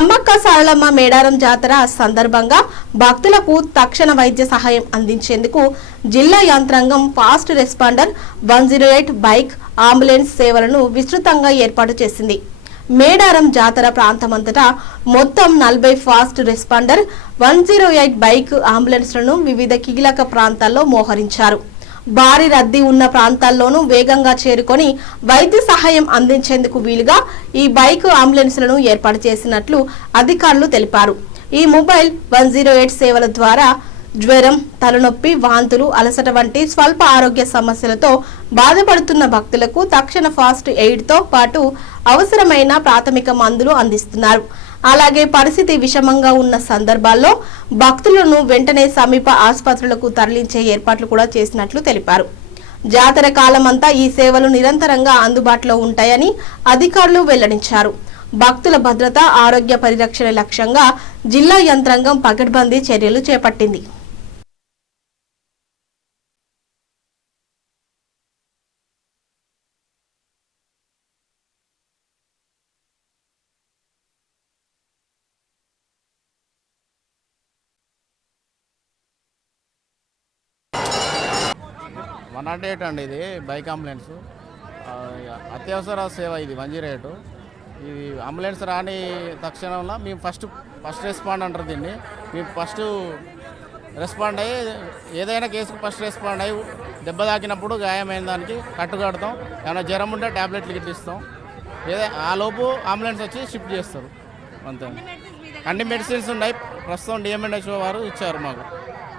సమ్మక్క సారలమ్మ మేడారం జాతర సందర్భంగా భక్తులకు తక్షణ వైద్య సహాయం అందించేందుకు జిల్లా యంత్రాంగం fast responder one zero eight bike ambulance సేవలను విస్తృతంగా ఏర్పాటు చేసింది. మేడారం జాతర ప్రాంతమంతటా మొత్తం నలభై fast responder one zero eight bike అంబులెన్స్లను వివిధ కీలక ప్రాంతాల్లో మోహరించారు. భారీ రద్దీ ఉన్న ప్రాంతాల్లోనూ వేగంగా చేరుకొని వైద్య సహాయం అందించేందుకు వీలుగా ఈ బైక్ అంబులెన్స్లను ఏర్పాటు చేసినట్లు అధికారులు తెలిపారు. ఈ మొబైల్ వన్ జీరో ఎయిట్ సేవల ద్వారా జ్వరం తలనొప్పి వాంతులు అలసట వంటి స్వల్ప ఆరోగ్య సమస్యలతో బాధపడుతున్న భక్తులకు తక్షణ ఫాస్ట్ ఎయిడ్తో పాటు అవసరమైన ప్రాథమిక మందులు అందిస్తున్నారు. అలాగే పరిస్థితి విషమంగా ఉన్న సందర్భాల్లో భక్తులను వెంటనే సమీప ఆసుపత్రులకు తరలించే ఏర్పాట్లు కూడా చేసినట్లు తెలిపారు. జాతర కాలమంతా ఈ సేవలు నిరంతరంగా అందుబాటులో ఉంటాయని అధికారులు వెల్లడించారు. భక్తుల భద్రత ఆరోగ్య పరిరక్షణ లక్ష్యంగా జిల్లా యంత్రాంగం పకడ్బందీ చర్యలు చేపట్టింది. వన్ నాట్ ఎయిట్ అండి ఇది బైక్ అంబులెన్స్ అత్యవసర సేవ ఇది వన్ జీరో ఎయిట్ ఇది అంబులెన్స్ రాని తక్షణంలో మేము ఫస్ట్ ఫస్ట్ రెస్పాండ్ అంటారు దీన్ని. మేము ఫస్ట్ రెస్పాండ్ అయ్యి ఏదైనా కేసుకు ఫస్ట్ రెస్పాండ్ అయ్యి దెబ్బ తాకినప్పుడు గాయమైన దానికి కట్టు కడతాం. ఏమైనా జ్వరం ఉంటే ట్యాబ్లెట్లు గిట్ల ఇస్తాం. ఏదో ఆ లోపు అంబులెన్స్ వచ్చి షిఫ్ట్ చేస్తారు. అంతే. అన్ని మెడిసిన్స్ ఉన్నాయి. ప్రస్తుతం డిఎంఎన్హెచ్ఓ వారు ఇచ్చారు మాకు.